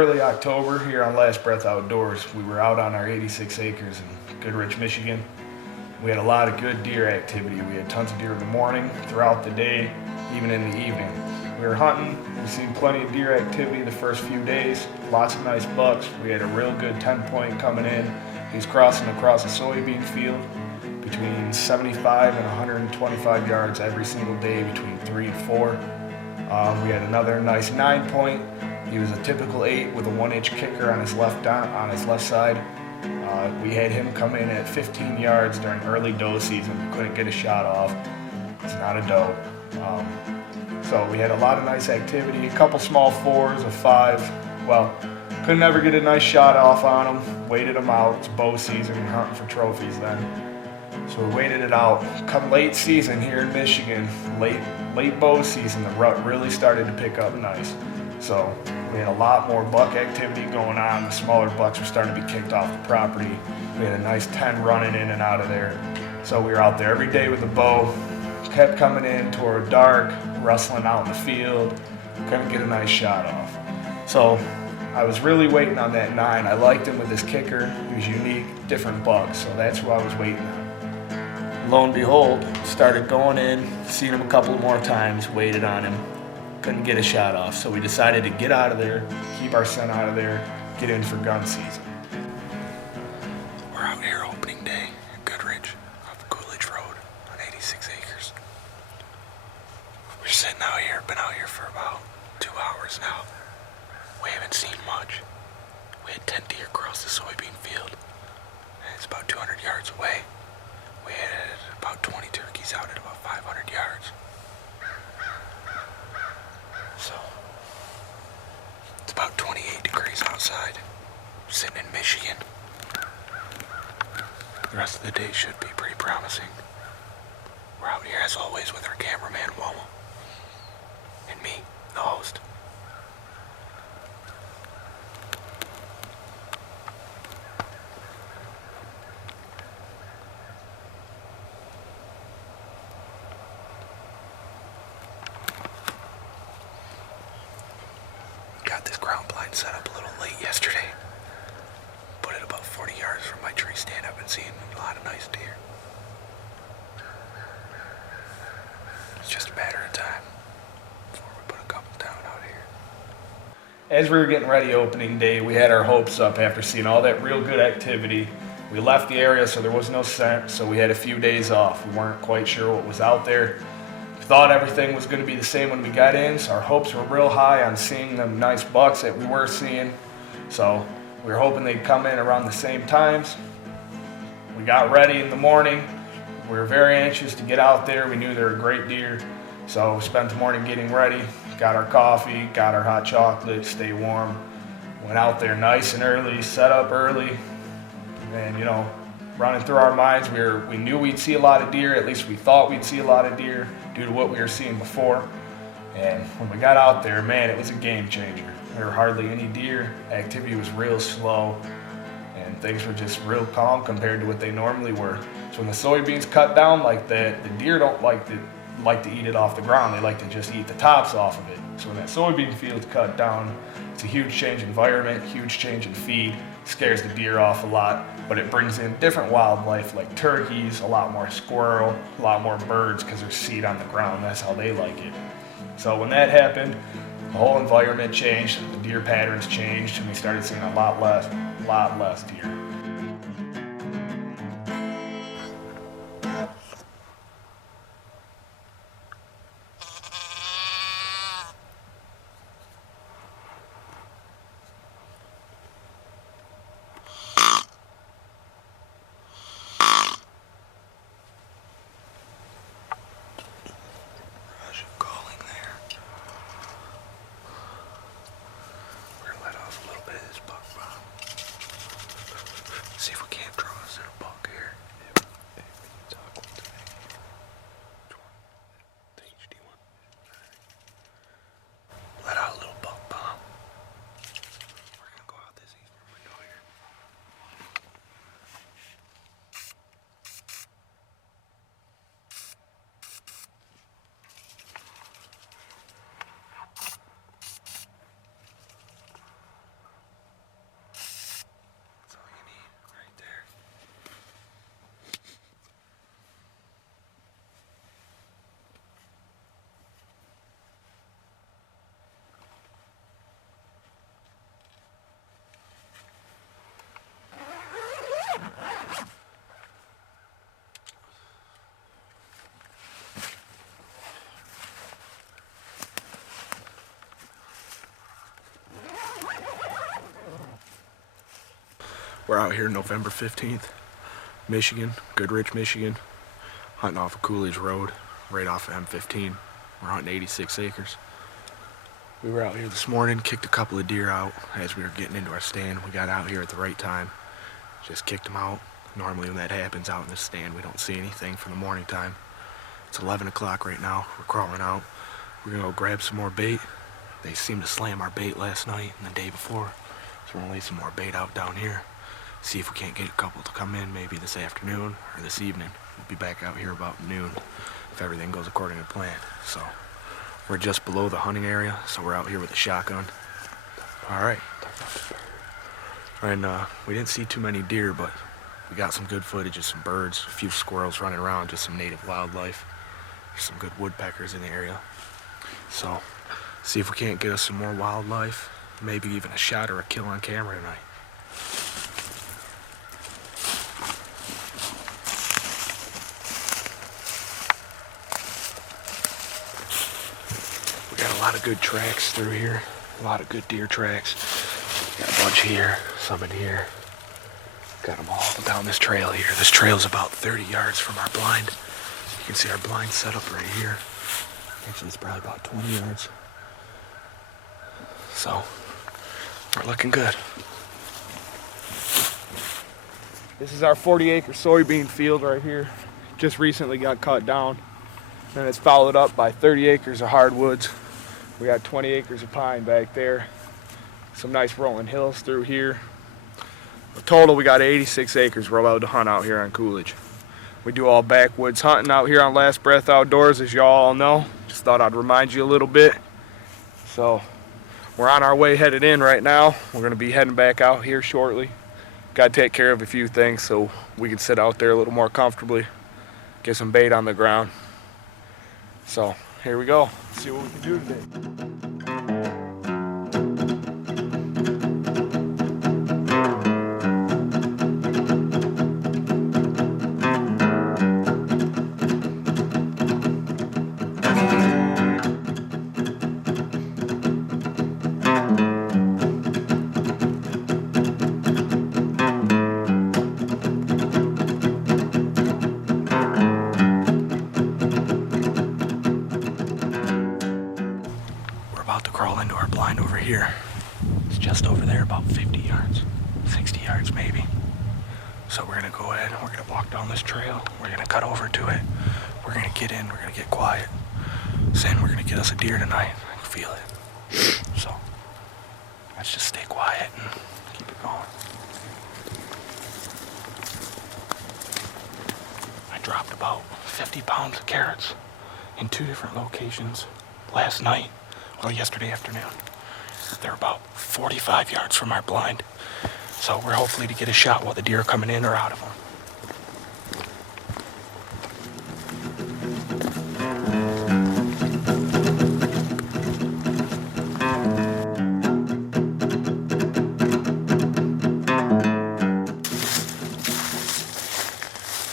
early October here on Last Breath Outdoors. We were out on our 86 acres in Goodrich, Michigan. We had a lot of good deer activity. We had tons of deer in the morning, throughout the day, even in the evening. We were hunting. We seen plenty of deer activity the first few days. Lots of nice bucks. We had a real good 10-point coming in. He was crossing across a soybean field between 75 and 125 yards every single day between 3 and 4. We had another nice 9-point. He was a typical 8 with a 1-inch kicker on his left side. We had him come in at 15 yards during early doe season. We couldn't get a shot off. It's not a doe. So we had a lot of nice activity. A couple small 4s, a 5. Well, couldn't ever get a nice shot off on him. Waited him out. It's bow season. We're hunting for trophies then. So we waited it out. Come late season here in Michigan, late bow season, the rut really started to pick up nice. So we had a lot more buck activity going on. The smaller bucks were starting to be kicked off the property. We had a nice 10 running in and out of there. So we were out there every day with the bow. Kept coming in toward dark, rustling out in the field. Couldn't get a nice shot off. So I was really waiting on that 9. I liked him with his kicker. He was unique, different buck. So that's who I was waiting on. Lo and behold, started going in, seen him a couple more times, waited on him, couldn't get a shot off. So we decided to get out of there, keep our scent out of there, get in for gun season. We're out here opening day in Goodrich off Coolidge Road on 86 acres. We're sitting out here, been out here for about 2 hours now. We haven't seen much. We had 10 deer cross the soybean field, and it's about 200 yards away. We had about 20 turkeys out at about 500 yards. So, it's about 28 degrees outside. We're sitting in Michigan. The rest of the day should be pretty promising. We're out here as always with our cameraman Wummel. And me, the host. Got this ground blind set up a little late yesterday. Put it about 40 yards from my tree stand. I've been seeing a lot of nice deer. It's just a matter of time before we put a couple down out here. As we were getting ready opening day, we had our hopes up after seeing all that real good activity. We left the area so there was no scent, so we had a few days off. We weren't quite sure what was out there. Thought everything was going to be the same when we got in, so our hopes were real high on seeing them nice bucks that we were seeing. So we were hoping they'd come in around the same times. We got ready in the morning. We were very anxious to get out there. We knew they were great deer. So we spent the morning getting ready, got our coffee, got our hot chocolate, stay warm. Went out there nice and early, set up early, and running through our minds, we knew we'd see a lot of deer. At least we thought we'd see a lot of deer due to what we were seeing before. And when we got out there, man, it was a game changer. There were hardly any deer. Activity was real slow, and things were just real calm compared to what they normally were. So when the soybeans cut down like that, the deer don't like to eat it off the ground. They like to just eat the tops off of it. So when that soybean field's cut down, it's a huge change in environment, huge change in feed. Scares the deer off a lot, but it brings in different wildlife like turkeys, a lot more squirrel, a lot more birds because there's seed on the ground. That's how they like it. So when that happened, the whole environment changed, the deer patterns changed, and we started seeing a lot less deer. We're out here November 15th, Michigan, Goodrich, Michigan, hunting off of Coolidge Road, right off of M15. We're hunting 86 acres. We were out here this morning, kicked a couple of deer out as we were getting into our stand. We got out here at the right time, just kicked them out. Normally when that happens out in the stand, we don't see anything from the morning time. It's 11 o'clock right now. We're crawling out. We're gonna go grab some more bait. They seemed to slam our bait last night and the day before. So we're gonna lay some more bait out down here. See if we can't get a couple to come in maybe this afternoon or this evening. We'll be back out here about noon if everything goes according to plan. So we're just below the hunting area, so we're out here with a shotgun. All right. And we didn't see too many deer, but we got some good footage of some birds, a few squirrels running around, just some native wildlife. There's some good woodpeckers in the area. So, see if we can't get us some more wildlife, maybe even a shot or a kill on camera tonight. We got a lot of good tracks through here, a lot of good deer tracks. Got a bunch here, some in here. Got them all down this trail here. This trail's about 30 yards from our blind. You can see our blind set up right here. Actually, it's probably about 20 yards. So, we're looking good. This is our 40-acre soybean field right here. Just recently got cut down. And it's followed up by 30 acres of hardwoods. We got 20 acres of pine back there. Some nice rolling hills through here. In total, we got 86 acres we're allowed to hunt out here on Coolidge. We do all backwoods hunting out here on Last Breath Outdoors, as y'all all know. Just thought I'd remind you a little bit. So, we're on our way headed in right now. We're going to be heading back out here shortly. Got to take care of a few things so we can sit out there a little more comfortably. Get some bait on the ground. So, here we go. See what we can do today. Here. It's just over there, about 50 yards, 60 yards maybe. So we're gonna go ahead and we're gonna walk down this trail. We're gonna cut over to it. We're gonna get in, we're gonna get quiet. Saying we're gonna get us a deer tonight. I can feel it. So let's just stay quiet and keep it going. I dropped about 50 pounds of carrots in 2 different locations last night, well, yesterday afternoon. They're about 45 yards from our blind. So we're hopefully to get a shot while the deer are coming in or out of them.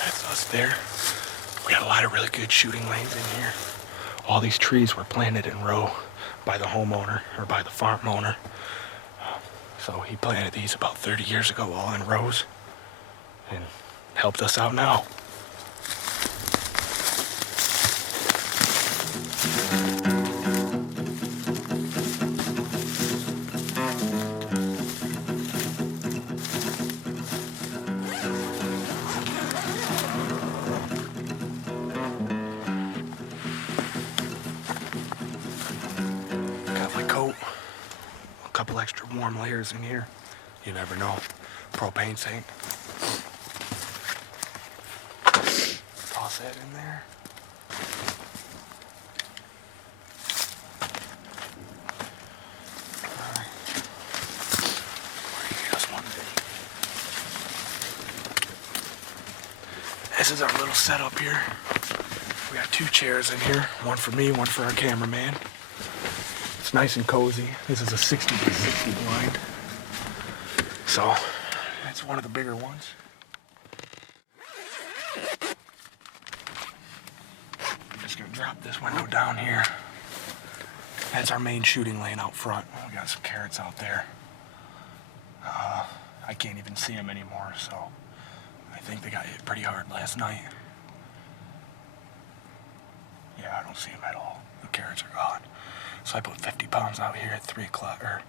That's us there. We got a lot of really good shooting lanes in here. All these trees were planted in row by the homeowner or by the farm owner. So he planted these about 30 years ago all in rows and helped us out now. Couple extra warm layers in here. You never know. Propane tank. Toss that in there. Alright. Just one bit. This is our little setup here. We got 2 chairs in here. One for me, one for our cameraman. It's nice and cozy. This is a 60 by 60 blind. So, it's one of the bigger ones. I'm just gonna drop this window down here. That's our main shooting lane out front. We got some carrots out there. I can't even see them anymore, so I think they got hit pretty hard last night. Yeah, I don't see them at all. The carrots are gone. So I put 50 pounds out here at 3 o'clock, or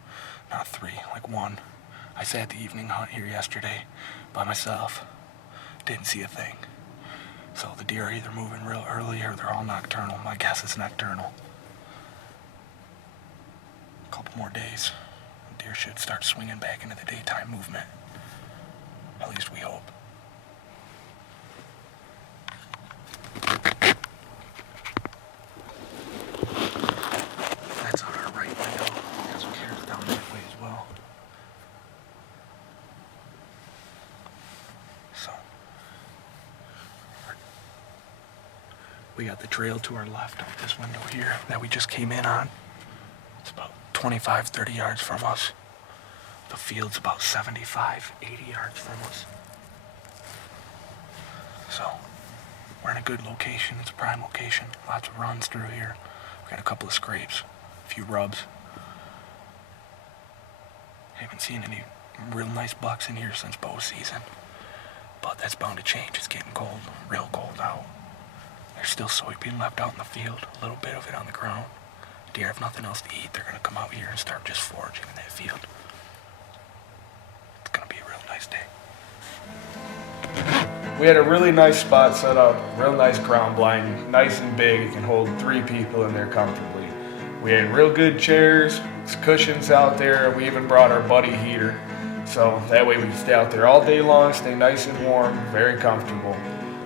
not 3, like 1. I sat the evening hunt here yesterday by myself. Didn't see a thing. So the deer are either moving real early or they're all nocturnal. My guess is nocturnal. A couple more days, the deer should start swinging back into the daytime movement. At least we hope. That's on our right window. Got some carrots down that way as well. So, we got the trail to our left of this window here that we just came in on. It's about 25, 30 yards from us. The field's about 75, 80 yards from us. So, we're in a good location. It's a prime location. Lots of runs through here. We got a couple of scrapes, a few rubs. Haven't seen any real nice bucks in here since bow season. But that's bound to change. It's getting cold, real cold out. There's still soybean left out in the field, a little bit of it on the ground. Deer have nothing else to eat. They're gonna come out here and start just foraging in that field. It's gonna be a real nice day. We had a really nice spot set up, real nice ground blind, nice and big. It can hold 3 people in there comfortably. We had real good chairs, cushions out there. We even brought our buddy heater. So that way we can stay out there all day long, stay nice and warm, very comfortable.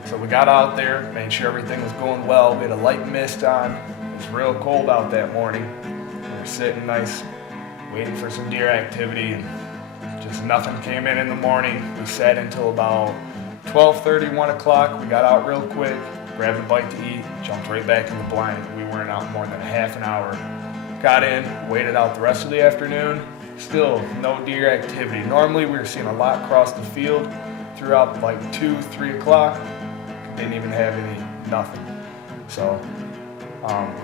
So we got out there, made sure everything was going well. We had a light mist on. It was real cold out that morning. We were sitting nice, waiting for some deer activity, and just nothing came in the morning. We sat until about 12:30, 1 o'clock. We got out real quick, grabbed a bite to eat, jumped right back in the blind. We weren't out more than a half an hour. Got in, waited out the rest of the afternoon. Still no deer activity. Normally we were seeing a lot across the field throughout like 2, 3 o'clock. Didn't even have nothing. So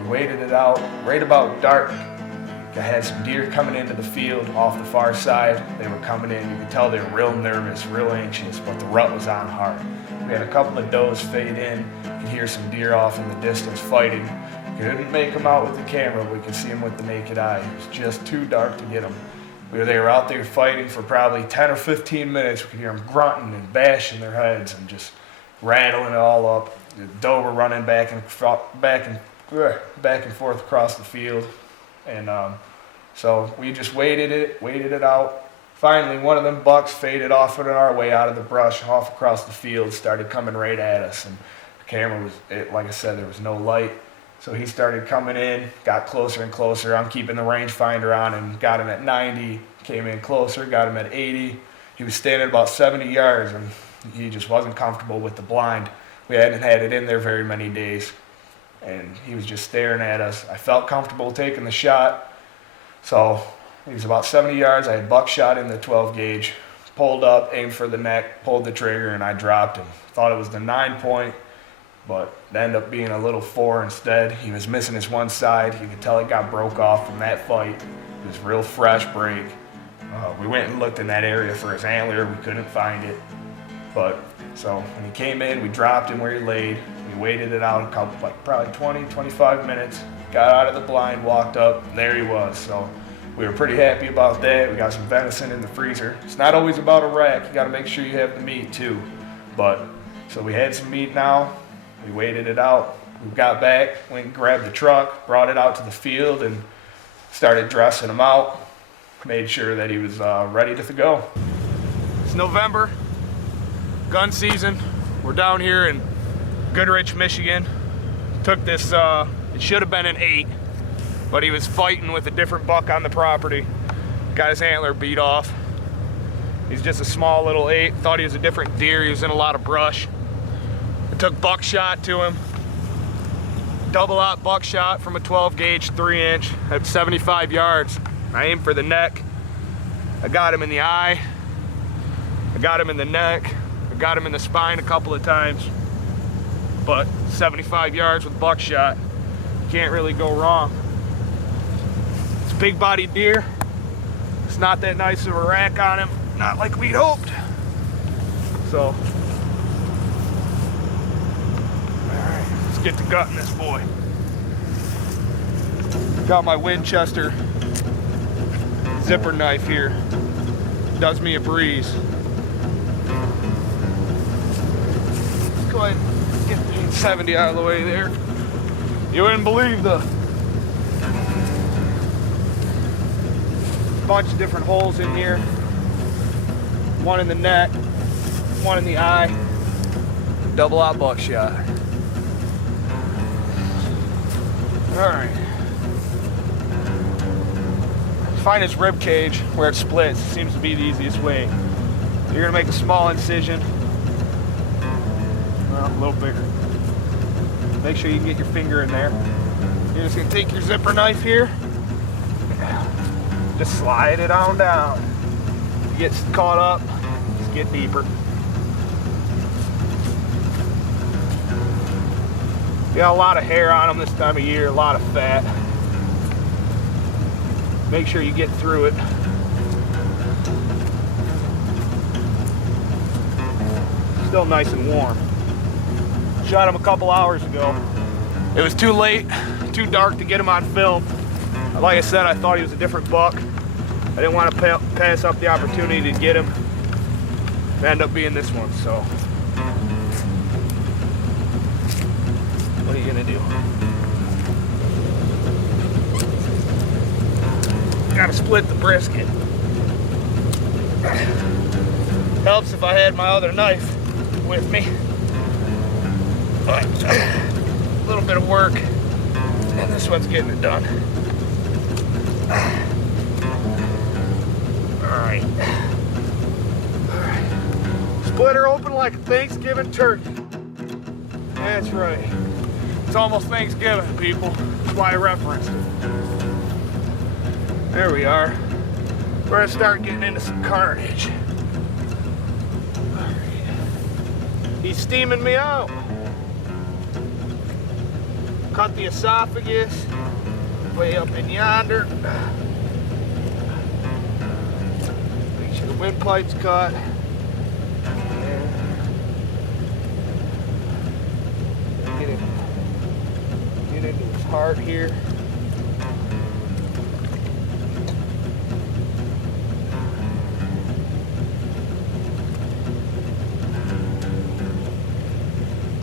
we waited it out. Right about dark, I had some deer coming into the field off the far side. They were coming in. You could tell they were real nervous, real anxious, but the rut was on hard. We had a couple of does fade in. You could hear some deer off in the distance fighting. Couldn't make them out with the camera, but we could see them with the naked eye. It was just too dark to get them. They were out there fighting for probably 10 or 15 minutes. We could hear them grunting and bashing their heads and just rattling it all up. The doe were running back and forth across the field. And so we just waited it out. Finally, one of them bucks faded off on our way out of the brush, off across the field, started coming right at us. And the camera was, like I said, there was no light. So he started coming in, got closer and closer. I'm keeping the rangefinder on and got him at 90, came in closer, got him at 80. He was standing about 70 yards and he just wasn't comfortable with the blind. We hadn't had it in there very many days. And he was just staring at us. I felt comfortable taking the shot. So he was about 70 yards. I had buckshot in the 12 gauge, pulled up, aimed for the neck, pulled the trigger, and I dropped him. Thought it was the 9-point, but it ended up being a little 4 instead. He was missing his one side. You could tell it got broke off from that fight. It was real fresh break. We went and looked in that area for his antler. We couldn't find it. But so when he came in, we dropped him where he laid. We waited it out a couple, like probably 20, 25 minutes. Got out of the blind, walked up, and there he was. So we were pretty happy about that. We got some venison in the freezer. It's not always about a rack. You got to make sure you have the meat too. But so we had some meat now. We waited it out. We got back, went and grabbed the truck, brought it out to the field, and started dressing him out. Made sure that he was ready to go. It's November, gun season. We're down here in Goodrich, Michigan. Took this, it should have been an 8, but he was fighting with a different buck on the property. Got his antler beat off. He's just a small little 8. Thought he was a different deer. He was in a lot of brush. I took buckshot to him. Double out buckshot from a 12 gauge 3-inch at 75 yards. I aimed for the neck. I got him in the eye. I got him in the neck. I got him in the spine a couple of times. But 75 yards with buckshot, can't really go wrong. It's a big bodied deer. It's not that nice of a rack on him. not like we'd hoped. So, alright, let's get to gutting this boy. Got my Winchester zipper knife here. Does me a breeze. Let's go ahead and get the 870 out of the way there. You wouldn't believe the bunch of different holes in here. One in the neck, one in the eye, double out buckshot. All right. Find its rib cage where it splits. Seems to be the easiest way. You're gonna make a small incision. Well, a little bigger. Make sure you can get your finger in there. You're just gonna take your zipper knife here. Just slide it on down. If it gets caught up, just get deeper. Got a lot of hair on them this time of year, a lot of fat. Make sure you get through it. Still nice and warm. Shot him a couple hours ago. It was too late, too dark to get him on film. Like I said, I thought he was a different buck. I didn't want to pass up the opportunity to get him. It ended up being this one, so. What are you gonna do? Gotta split the brisket. Helps if I had my other knife with me. But a little bit of work, and this one's getting it done. Alright. Split her open like a Thanksgiving turkey. That's right. It's almost Thanksgiving, people. That's why I referenced it. There we are. We're gonna start getting into some carnage. Alright. He's steaming me out. Cut the esophagus way up in yonder. Make sure the windpipe's cut. Get into his heart here.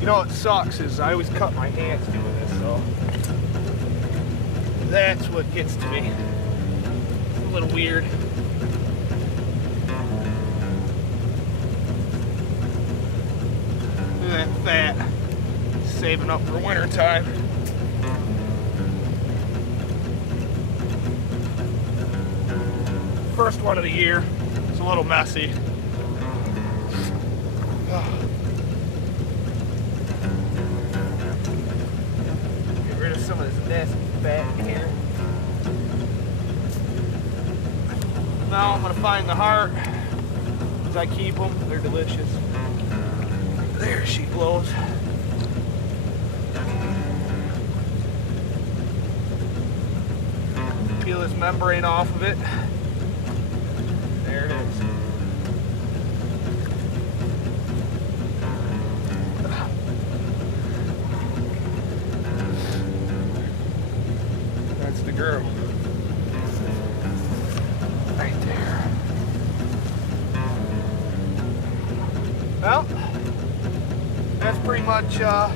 You know what sucks is I always cut my hands doing this, so that's what gets to me. It's a little weird. Look at that fat. Saving up for winter time. First one of the year. It's a little messy. Get rid of some of this nasty fat in here. Now I'm gonna find the heart. As I keep them, they're delicious. There she glows. Peel this membrane off of it. There it is. That's the girl. Right there. Well, that's pretty much as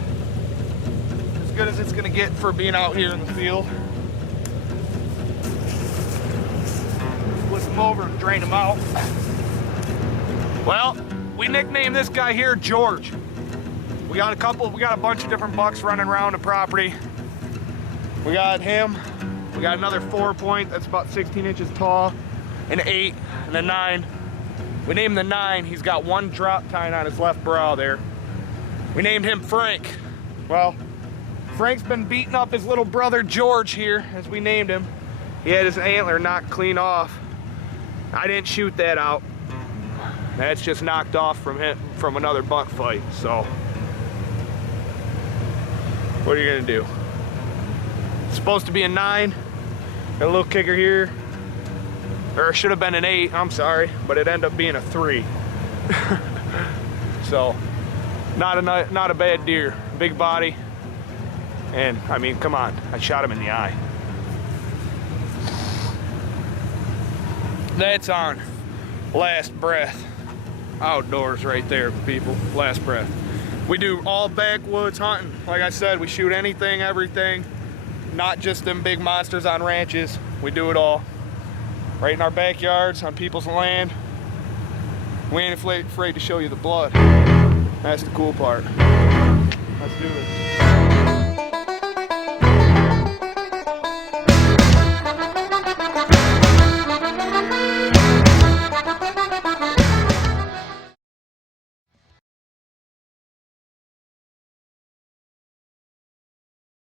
good as it's gonna get for being out here in the field. Flip them over and drain them out. Well, we nicknamed this guy here George. We got a bunch of different bucks running around the property. We got him. We got another 4-point that's about 16 inches tall, an 8 and a 9. We named the 9. He's got one drop tine on his left brow there. We named him Frank. Well, Frank's been beating up his little brother George here, as we named him. He had his antler knocked clean off. I didn't shoot that out. That's just knocked off from another buck fight. So, what are you gonna do? It's supposed to be a 9. Got a little kicker here. Or it should have been an 8, I'm sorry, but it ended up being a 3. So, not a bad deer. Big body, and I mean, come on, I shot him in the eye. That's on Last Breath Outdoors right there, people. Last Breath. We do all backwoods hunting. Like I said, we shoot anything, everything, not just them big monsters on ranches. We do it all. Right in our backyards, on people's land. We ain't afraid to show you the blood. That's the cool part. Let's do it.